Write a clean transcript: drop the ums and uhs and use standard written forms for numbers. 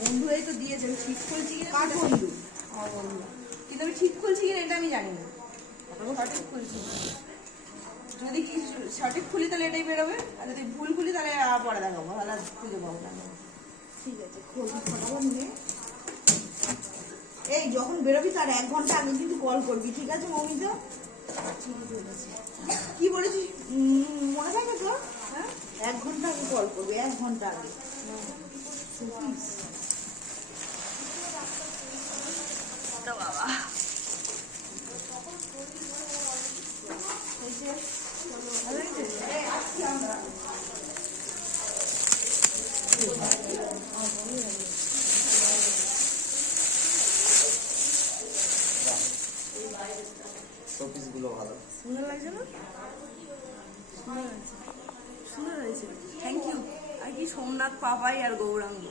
বন্ধুরাই তো দিয়েছে, আমি ঠিক খুলছি কিনা। কার বন্ধু? আমার বন্ধু। কিন্তু আমি ঠিক খুলছি কিনা এটা আমি জানি না, সঠিক খুলছি। যদি কি সঠিক খুলি তাহলে এটাই বেরোবে, আর যদি ভুল খুলি তাহলে পরে দেখাবো, তাহলে খুঁজে পাবো না। ঠিক আছে, খুলবি ফটাফট নে। এই যখন বেরোবি তার 1 ঘন্টা আগে কিন্তু কল করবি, ঠিক আছে মৌমিতা? কি বলেছিস মনে থাকে তোর? হ্যাঁ, 1 ঘন্টা আগে কল করবি, 1 ঘন্টা আগে। বাবা শোপিসগুলো ভালো। সুন্দর লাগছে না? সুন্দর হয়েছে, থ্যাংক ইউ। আর কি সোমনাথ, পাপাই আর গৌরাঙ্গ।